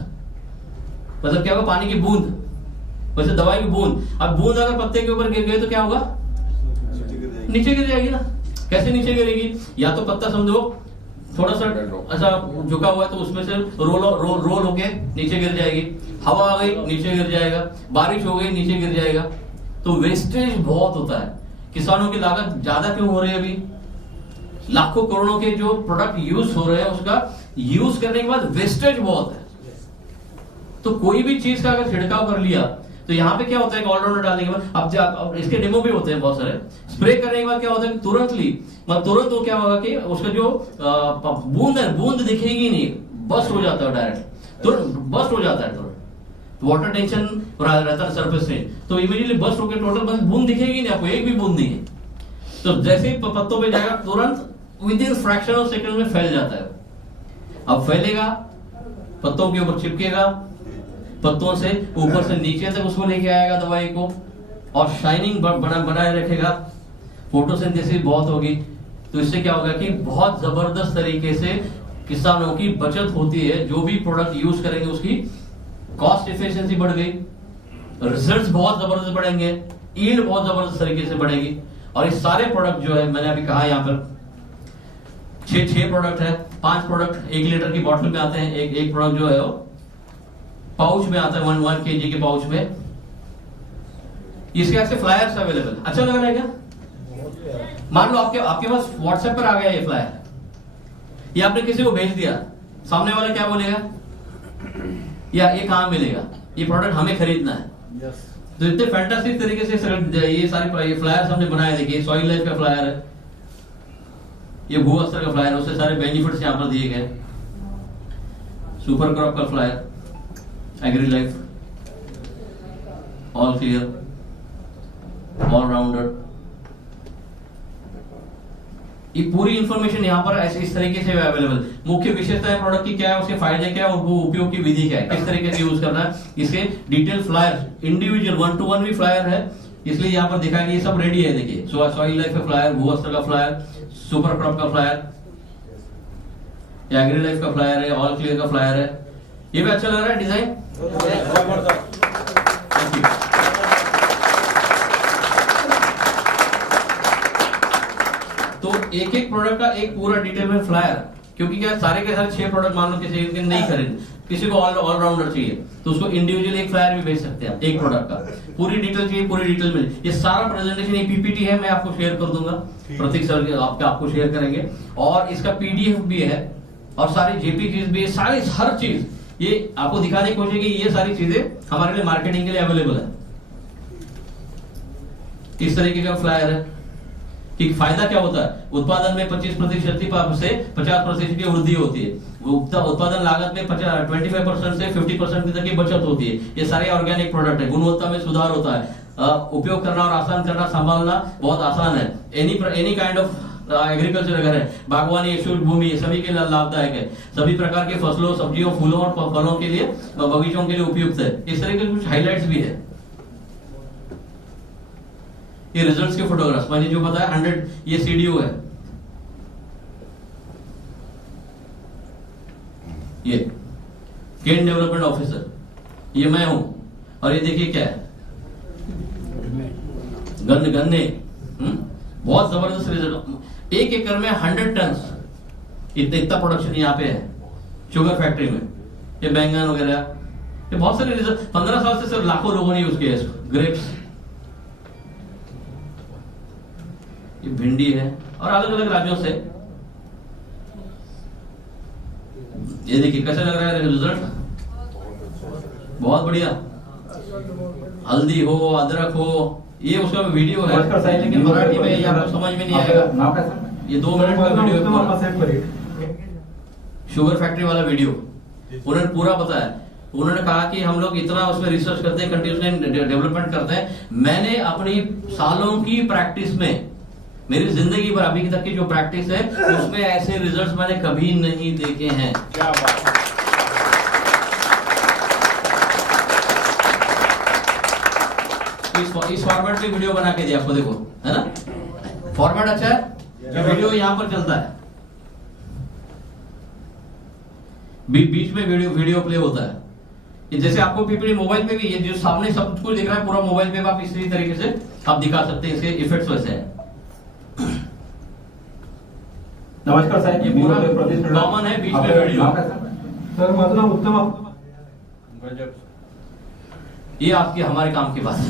मतलब क्या होगा? पानी की बूंद, वैसे दवाई की बूंद। अब बूंद अगर पत्ते के ऊपर गिर गई तो क्या होगा? नीचे गिर जाएगी ना। कैसे नीचे गिरेगी? या तो पत्ता समझो थोड़ा सा ऐसा झुका हुआ है तो उसमें से रोल होके नीचे गिर जाएगी, हवा आ गई नीचे गिर जाएगा, बारिश हो गई नीचे गिर जाएगा। तो वेस्टेज बहुत होता है। किसानों की लागत ज्यादा क्यों हो रही है? अभी लाखों करोड़ों के जो प्रोडक्ट यूज हो रहे हैं, उसका यूज करने के बाद वेस्टेज बहुत है। तो कोई भी चीज का अगर छिड़काव कर लिया तो यहाँ पे क्या होता है? ऑलराउंडर डालने के बाद अब इसके डेमो भी होते हैं बहुत सारे। स्प्रे करने के बाद क्या होता है? तुरंत वो क्या होगा कि उसका जो बूंद है, बूंद दिखेगी नहीं, बस्ट हो जाता है डायरेक्ट, तुरंत बस्ट हो जाता है तुरंत। वाटर टेंशन रहता है सरफेस से, तो इमीडिएटली बस्ट होकर टोटल बूंद दिखेगी नहीं आपको, एक भी बूंद नहीं है। तो जैसे ही पत्तों पे जाएगा तुरंत with in fraction of second में फैल जाता है। अब फैलेगा, पत्तों के ऊपर चिपकेगा, पत्तों से ऊपर से नीचे तक उसको लेके आएगा दवाई को, और शाइनिंग बनाए रखेगा। फोटोसिंथेसिस बहुत होगी, तो इससे क्या होगा कि बहुत जबरदस्त तरीके से किसानों की बचत होती है। जो भी प्रोडक्ट यूज करेंगे उसकी कॉस्ट एफिशिएंसी बढ़ गई, रिजल्ट्स बहुत जबरदस्त बढ़ेंगे, यील्ड बहुत जबरदस्त तरीके से बढ़ेगी। और ये सारे प्रोडक्ट जो है, मैंने अभी कहा यहाँ पर 6 प्रोडक्ट है, 5 प्रोडक्ट 1 लीटर की बॉटल में आते हैं, एक प्रोडक्ट जो है वो पाउच में आता है, 1 kg के पाउच में। इसके ऐसे फ्लायर्स अवेलेबल। अच्छा लग रहा है क्या? मान लो आपके पास व्हाट्सएप पर आ गया ये फ्लायर, ये आपने किसी को भेज दिया, सामने वाला क्या बोलेगा? या ये कहां मिलेगा? ये प्रोडक्ट हमें खरीदना है। तो इतने फैंटास्टिक तरीके से ये सारे फ्लायर्स हमने बनाए। देखिए, सॉइल लाइफ का फ्लायर है, ये भू अस्त्र का फ्लायर है, उससे सारे बेनिफिट्स यहां पर दिए गए। सुपर क्रॉप का flyer, agri life, all clear, all rounder, ये पूरी इंफॉर्मेशन यहाँ पर ऐसे इस तरीके से अवेलेबल। मुख्य विशेषताएं प्रोडक्ट की क्या है, उसके फायदे क्या है, और वो उपयोग की विधि क्या है, किस तरीके से यूज करना है। इसके डिटेल फ्लायर, इंडिविजुअल 1-to-1 भी फ्लायर है, इसलिए यहाँ पर दिखा कि ये सब रेडी है। देखिए, सॉइल लाइफ का फ्लायर, भू अस्त्र का फ्लायर, सुपर क्रॉप का फ्लायर, एग्री लाइफ का फ्लायर है, ऑल क्लियर का फ्लायर है। ये भी अच्छा लग रहा है डिजाइन। तो एक प्रोडक्ट का एक पूरा डिटेल में फ्लायर, क्योंकि क्या सारे के सारे 6 प्रोडक्ट मान लो किसी एक दिन नहीं खरीद, किसी को ऑलराउंडर चाहिए तो उसको इंडिविजुअल एक फ्लायर भी भेज सकते हैं। एक प्रोडक्ट का पूरी डिटेल चाहिए, पूरी डिटेल मिले। ये सारा प्रेजेंटेशन, ये पीपीटी है, मैं आपको शेयर कर दूंगा, प्रतीक सर आपको शेयर करेंगे। और इसका पीडीएफ भी है, और सारी जेपीजीज भी है, सारी हर चीज ये आपको दिखाने की कोशिश की। ये सारी चीजें हमारे लिए मार्केटिंग के लिए अवेलेबल है। इस तरीके का फ्लायर है कि फायदा क्या होता है? उत्पादन में 25% से 50% की वृद्धि होती है। उत्पादन लागत में 25% से 50% तक की बचत होती है। ये सारे ऑर्गेनिक प्रोडक्ट है। गुणवत्ता में सुधार होता है। उपयोग करना और आसान करना, संभालना बहुत आसान है। एनी काइंड ऑफ एग्रीकल्चर अगर है, बागवानी, शुष्क भूमि, सभी के लिए लाभदायक है। सभी प्रकार के फसलों, सब्जियों, फूलों और फलों के लिए, बगीचों के लिए उपयुक्त है। इस तरह के कुछ हाइलाइट्स भी है। ये रिजल्ट्स के फोटोग्राफ्स मैंने जो बताया 100, ये सीडीओ है, ये केन डेवलपमेंट ऑफिसर, ये मैं हूं। और ये देखिए क्या है, गन्ने। बहुत जबरदस्त रिजल्ट। 1 एकड़ में 100 टन इतना प्रोडक्शन यहाँ पे है शुगर फैक्ट्री में। ये बैंगन वगैरह, ये बहुत सारे रिजल्ट। 15 साल से सिर्फ लाखों लोगों ने यूज किया इसको। ग्रेप्स, ये भिंडी है, और अलग अलग राज्यों से। ये देखिए कैसा लग रहा है रिजल्ट, बहुत बढ़िया। हल्दी हो, अदरक हो, ये उसका वीडियो है लेकिन मराठी में ये आपको समझ में नहीं आएगा। ये 2 मिनट का वीडियो है, शुगर फैक्ट्री वाला वीडियो। उन्होंने पूरा बताया। उन्होंने कहा कि हम लोग इतना उसमें रिसर्च करते हैं, कंटिन्यूसली डेवलपमेंट करते हैं। मैंने अपनी सालों की प्रैक्टिस में, मेरी जिंदगी भर अभी तक की जो प्रैक्टिस है उसमें ऐसे रिजल्ट्स मैंने कभी नहीं देखे हैं। क्या बात है। इस फॉर्मेट में वीडियो बना के दिया आपको, देखो है ना, फॉर्मेट अच्छा है, वीडियो यहां पर चलता है, बीच में वीडियो प्ले होता है। जैसे आपको पीपीटी मोबाइल पे भी, ये जो सामने सब कुछ दिख रहा है पूरा मोबाइल पे आप इसी तरीके से आप दिखा सकते हैं। इसके इफेक्ट्स वैसे हैं। नमस्कार साहेब, ये पूरा कॉमन है, बीच में वीडियो। सर माझं नाव उत्तम। ये आपकी हमारे काम की बात है।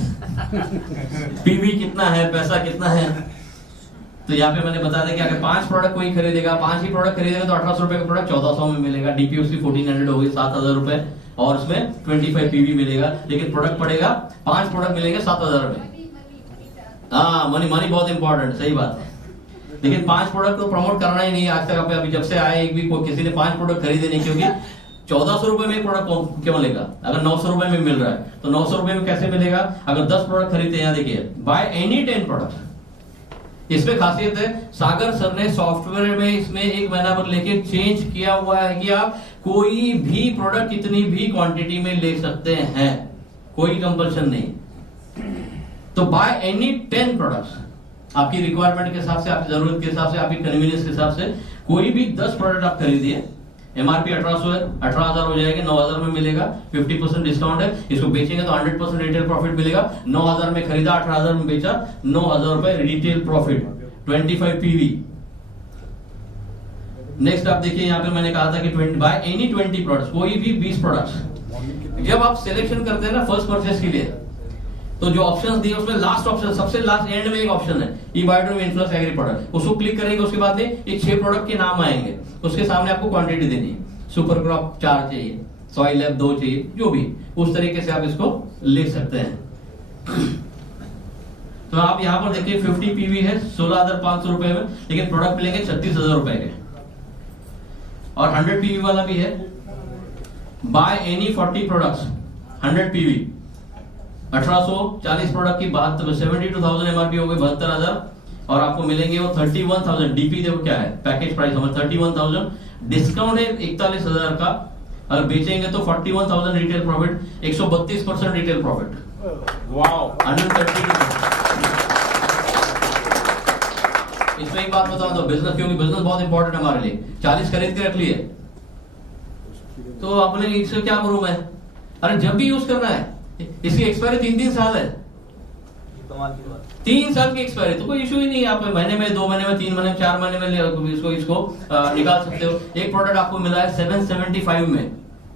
पीवी कितना है, पैसा कितना है, तो यहाँ पे मैंने बता दिया कि अगर 5 प्रोडक्ट कोई खरीदेगा, 5 ही प्रोडक्ट खरीदेगा तो 1800 रुपए का प्रोडक्ट 1400 में मिलेगा। डीपी उसकी 1400 होगी, 7000 रुपए, और उसमें 25 पीवी मिलेगा। लेकिन प्रोडक्ट पड़ेगा, 5 प्रोडक्ट मिलेंगे 7000 में। हाँ, मनी बहुत इंपॉर्टेंट, सही बात है। लेकिन 5 प्रोडक्ट तो प्रमोट करना ही नहीं है आज तक। अभी जब से आए एक भी किसी ने 5 प्रोडक्ट खरीदे नहीं, क्योंकि 1400 रुपए में एक प्रोडक्ट क्यों मिलेगा? अगर 900 रुपए में मिल रहा है तो 900 रुपए में कैसे मिलेगा? अगर 10 प्रोडक्ट खरीदते हैं, यहाँ देखिए, बाय एनी 10 प्रोडक्ट। इसमें खासियत है, सागर सर ने सॉफ्टवेयर में इसमें 1 महीना पर लेके चेंज किया हुआ है कि आप कोई भी प्रोडक्ट कितनी भी क्वांटिटी में ले सकते हैं, कोई कंपल्शन नहीं। तो बाय एनी 10 प्रोडक्ट्स, आपकी रिक्वायरमेंट के हिसाब से, आपकी जरूरत के हिसाब से, आपकी कन्वीनियंस के हिसाब से कोई भी 10 प्रोडक्ट आप खरीदिए। एमआरपी 1800 है, 18000 हो जाएगा, 9000 में मिलेगा। 50% डिस्काउंट है। इसको बेचेंगे तो 100% रिटेल प्रॉफिट मिलेगा। 9000 में खरीदा, 18000 में बेचा, 9000 रुपए रिटेल प्रॉफिट, 25 पीवी। नेक्स्ट आप देखिए, यहाँ पे मैंने कहा था कि बाय एनी 20 प्रोडक्ट्स, कोई भी 20 प्रोडक्ट्स। जब आप सिलेक्शन करते हैं ना फर्स्ट परचेस के लिए, तो जो ऑप्शंस दिए उसमें लास्ट ऑप्शन, सबसे लास्ट एंड में एक ऑप्शन है, ई बायोडर्म इन्फ्लुएंस एग्री प्रोडक्ट। उसको क्लिक करेंगे, उसके बाद ये 6 प्रोडक्ट के नाम आएंगे। उसके सामने आपको क्वांटिटी देनी है। सुपर क्रॉप 4 चाहिए, सॉइल लैब 2 चाहिए, जो भी, उस तरीके से आप इसको ले सकते हैं। तो आप यहाँ पर देखिए 50 पीवी है 16,500 रुपए में, लेकिन प्रोडक्ट मिलेंगे 36,000 रुपए के। और 100 पीवी वाला भी है, by any 40 products 100 PV, 1840 product की बात, 72,000 एमआरपी हो गई, 72,000। और आपको मिलेंगे वो 31,000। डीपी देखो क्या है, पैकेज प्राइस हमारा 31,000, डिस्काउंट है 41,000 का। अगर बेचेंगे तो 41,000 retail profit, 132% retail profit. Wow, 132। इसमें एक बात बताऊं तो बिजनेस, क्योंकि बिजनेस बहुत इंपॉर्टेंट है हमारे लिए। 40 खरीद के रख लिए तो अपने इससे क्या करूं मैं? अरे जब भी यूज करना है, इसकी एक्सपायरी 3-3 साल है। 3 साल की एक्सपायरी, तो कोई इशू ही नहीं है। आप महीने में, 2 महीने में, 3 महीने में, 4 महीने में इसको निकाल सकते हो। एक प्रोडक्ट आपको मिला है 775 में,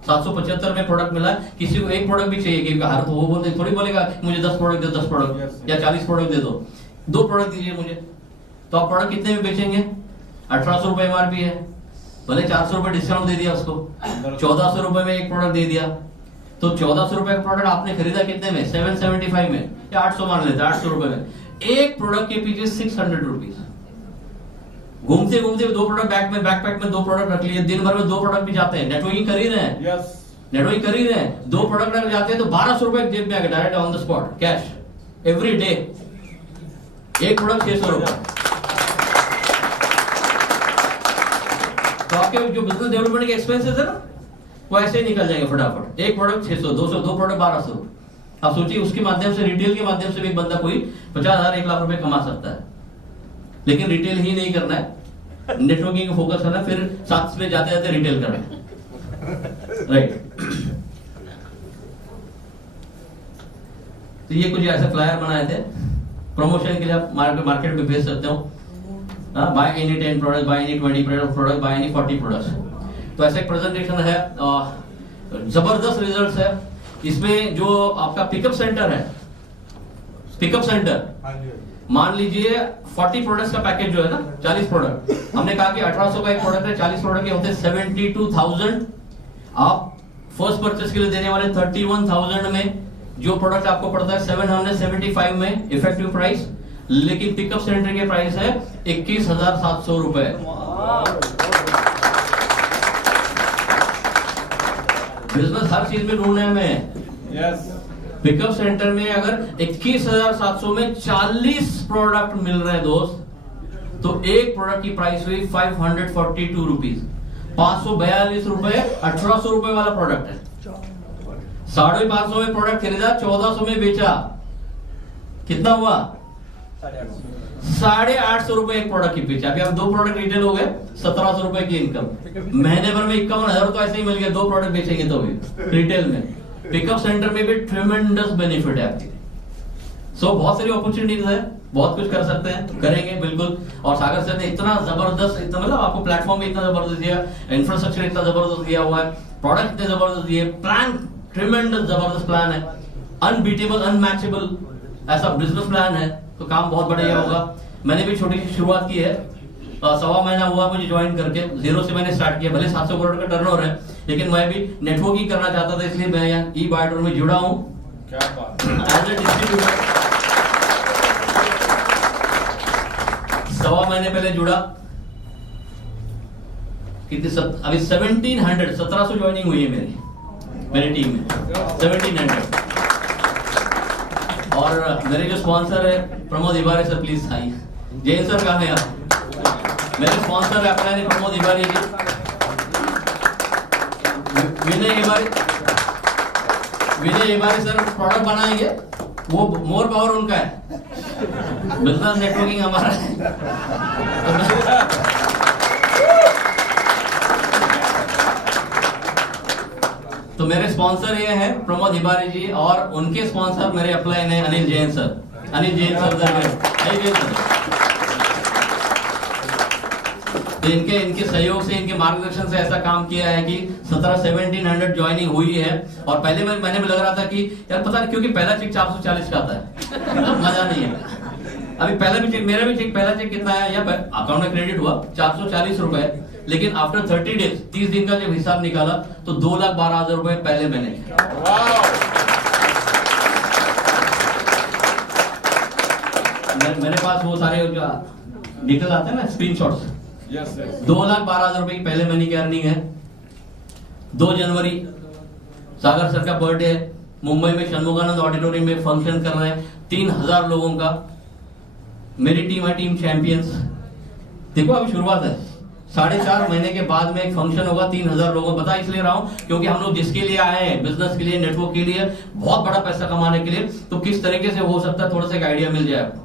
775 में प्रोडक्ट मिला है। किसी को एक प्रोडक्ट भी चाहिए कि हर, तो वो बोलते थोड़ी बोलेगा मुझे 10 प्रोडक्ट दे, 10 प्रोडक्ट या 40 प्रोडक्ट दे दो, 2 प्रोडक्ट दीजिए मुझे। तो आप प्रोडक्ट कितने में बेचेंगे? 1800 रुपए एमआरपी है, भले 400 रुपए डिस्काउंट दे दिया उसको, 1400 रुपए में एक प्रोडक्ट दे दिया। तो 1400 रुपए का प्रोडक्ट आपने खरीदा कितने में? 775 में, या 800 मान लेते हैं, 800 रुपए में। एक प्रोडक्ट के पीछे 600 रुपीज। घूमते घूमते 2 प्रोडक्ट बैकपैक में 2 प्रोडक्ट रख लिए, दिन भर में 2 प्रोडक्ट भी जाते हैं। नेटवर्किंग कर ही रहे हैं, नेटवर्किंग कर ही रहे हैं, 2 प्रोडक्ट रख जाते हैं तो 1200 रुपए जेब में आ गए, direct on the spot cash every day. एक प्रोडक्ट 600 रुपए। तो आपके जो बिजनेस डेवलपमेंट के एक्सपेंसेस है ना, वो ऐसे ही निकल जाएंगे फटाफट। एक प्रोडक्ट 600, 200, 2 प्रोडक्ट 1200। आप सोचिए, उसके माध्यम से, रिटेल के माध्यम से भी एक बंदा कोई 50,000 1 लाख रुपए कमा सकता है। लेकिन रिटेल ही नहीं करना है, नेटवर्किंग को फोकस करना है, फिर साथ में जाते जाते रिटेल करें। राइट। तो ये कुछ ऐसे फ्लायर बनाए थे, प्रमोशन के लिए आप मार्केट में भेज सकते हो। By any 10 product, by any 20 product, by any 40 products. तो ऐसा एक प्रेजेंटेशन है, जबरदस्त रिजल्ट्स है। इसमें जो आपका पिकअप सेंटर है, पिकअप सेंटर मान लीजिए 40 प्रोडक्ट्स का पैकेज जो है ना, 40 प्रोडक्ट, हमने कहा कि 1800 का एक प्रोडक्ट है, 40 प्रोडक्ट के होते हैं 72,000। आप फर्स्ट परचेस के लिए देने वाले 31,000 में जो प्रोडक्ट आपको पड़ता है 775 में इफेक्टिव प्राइस, लेकिन पिकअप सेंटर के प्राइस है 21,700 रुपए। बिजनेस हर चीज में ढूंढने में पिकअप सेंटर में अगर 21,700 में 40 प्रोडक्ट मिल रहे हैं दोस्त, तो एक प्रोडक्ट की प्राइस हुई 542 रुपीज, 542 रुपए 1800 रुपए वाला प्रोडक्ट है। 550 में प्रोडक्ट खरीदा, 1400 में बेचा, कितना हुआ? 850 रुपए एक प्रोडक्ट की बेचा। अभी अब 2 प्रोडक्ट रिटेल हो गए, 1700 रुपए की इनकम। महीने भर में 51,000 तो ऐसे ही मिल गया, 2 प्रोडक्ट बेचेंगे तो भी रिटेल में। पिकअप सेंटर में भी ट्रेमेंडस बेनिफिट है आपकी। सो बहुत सारी अपॉर्चुनिटीज है, बहुत कुछ कर सकते हैं, करेंगे बिल्कुल। और सागर सर ने इतना जबरदस्त, इतना मतलब आपको प्लेटफॉर्म भी इतना जबरदस्त दिया, इंफ्रास्ट्रक्चर इतना जबरदस्त दिया हुआ है, प्रोडक्ट इतने जबरदस्त दिए, प्लान ट्रेमेंडस जबरदस्त प्लान है, अनबीटेबल अनमैचेबल ऐसा बिजनेस प्लान है, तो काम बहुत बढ़िया होगा। मैंने भी छोटी सी शुरुआत की है, 1.25 महीना हुआ मुझे ज्वाइन करके, 0 से मैंने स्टार्ट किया। भले 700 करोड़ का टर्नओवर है, लेकिन मैं भी नेटवर्किंग करना चाहता था, इसलिए मैं यहाँ ई-बायोडोर में जुड़ा हूँ एज ए डिस्ट्रीब्यूटर। 1.25 महीने पहले जुड़ा, कितनी अभी 1700 ज्वाइनिंग हुई है मेरी टीम में, 1700। और मेरे जो स्पॉन्सर है प्रमोद इबारी सर, प्लीज आइए। जैन सर कहाँ है आप? मेरे स्पॉन्सर है अपना प्रमोद इबारी जी, विनय इबारी सर प्रोडक्ट बनाएंगे, वो मोर पावर उनका है, बिजनेस नेटवर्किंग हमारा है। तो मेरे स्पॉन्सर ये है प्रमोद हिबारी जी, और उनके स्पॉन्सर मेरे अपलाइन है अनिल जैन सर। अनिल जैन सर तो इनके सहयोग से, इनके मार्गदर्शन से ऐसा काम किया है कि 1700 ज्वाइनिंग हुई है। और पहले मैंने भी लग रहा था कि यार पता नहीं, क्योंकि पहला चेक 440 का आता है, मजा नहीं है। अभी पहला भी चेक, मेरा भी चेक, पहला चेक कितना है, या अकाउंट में क्रेडिट हुआ 440 रुपए, लेकिन आफ्टर 30 डेज, 30 दिन का जब हिसाब निकाला तो 2,12,000 रुपए पहले मैंने। मेरे पास वो सारे डिटेल आते हैं ना, स्क्रीनशॉट्स। 2,12,000 रुपए की पहले महीने की अर्निंग है। 2 जनवरी सागर सर का बर्थडे है, मुंबई में षणमुगानंद ऑडिटोरियम में फंक्शन कर रहे हैं 3,000 लोगों का। मेरी टीम है टीम चैंपियंस। देखो अभी शुरुआत है, 4.5 महीने के बाद में एक फंक्शन होगा 3,000 लोगों। बता इसलिए रहा हूं क्योंकि हम लोग जिसके लिए आए हैं, बिजनेस के लिए, नेटवर्क के लिए, बहुत बड़ा पैसा कमाने के लिए, तो किस तरीके से हो सकता है थोड़ा सा एक आइडिया मिल जाए आपको।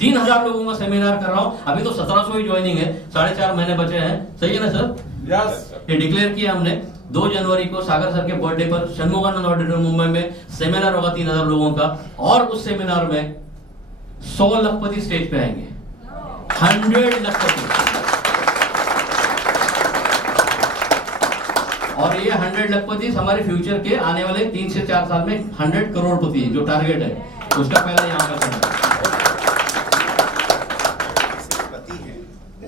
3,000 लोगों का सेमिनार कर रहा हूं, अभी तो 1700 ही ज्वाइनिंग है, 4.5 महीने बचे हैं, सही है ना सर? यस। ये डिक्लेयर किया हमने 2 जनवरी को सागर सर के बर्थडे पर षणमुगानंद ऑडिटोरियम मुंबई में सेमिनार होगा 3,000 लोगों का। और उस सेमिनार में 100 लखपति स्टेज पे आएंगे, 100 लखपति। और ये 100 लखपति हमारे फ्यूचर के आने वाले 3 से 4 साल में 100 करोड़पति जो टारगेट है, उसका पहला यहाँ पर है।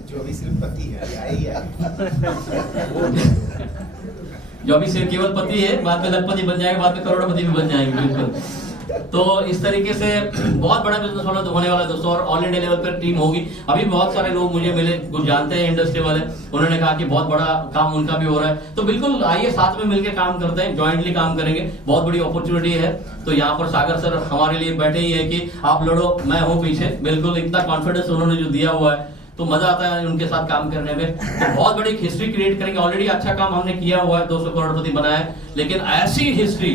जो भी सिर्फ पति है, जो अभी सिर्फ केवल पति है, बाद में लखपति बन जाएगा, बाद में करोड़पति भी बन जाएंगे, बिल्कुल। तो इस तरीके से बहुत बड़ा बिजनेस होने वाला है दोस्तों, और ऑल इंडिया लेवल पर टीम होगी। अभी बहुत सारे लोग मुझे मिले, कुछ जानते हैं इंडस्ट्री वाले, उन्होंने कहा कि बहुत बड़ा काम उनका भी हो रहा है। तो बिल्कुल आइए साथ में मिलकर काम करते हैं, ज्वाइंटली काम करेंगे, बहुत बड़ी अपॉर्चुनिटी है। तो यहाँ पर सागर सर हमारे लिए बैठे ही है कि आप लड़ो, मैं हूँ पीछे, बिल्कुल। इतना कॉन्फिडेंस उन्होंने जो दिया हुआ है, तो मजा आता है उनके साथ काम करने में। तो बहुत बड़ी हिस्ट्री क्रिएट करेंगे। ऑलरेडी अच्छा काम हमने किया हुआ है, 200 करोड़पति बनाया है, लेकिन ऐसी हिस्ट्री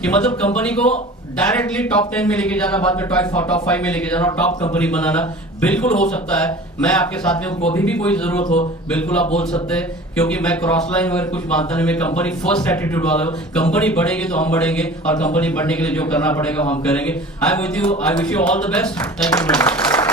कि मतलब कंपनी को डायरेक्टली टॉप 10 में लेके जाना, बाद में टॉप 5 में लेके जाना, टॉप कंपनी बनाना बिल्कुल हो सकता है। मैं आपके साथ में, कभी भी कोई जरूरत हो बिल्कुल आप बोल सकते हैं, क्योंकि मैं क्रॉस लाइन वगैरह कुछ मानता नहीं, मैं कंपनी फर्स्ट एटीट्यूड वाला हूं। कंपनी बढ़ेगी तो हम बढ़ेंगे, और कंपनी बढ़ने के लिए जो करना पड़ेगा हम करेंगे। I am with you, I wish you all the best. Thank you.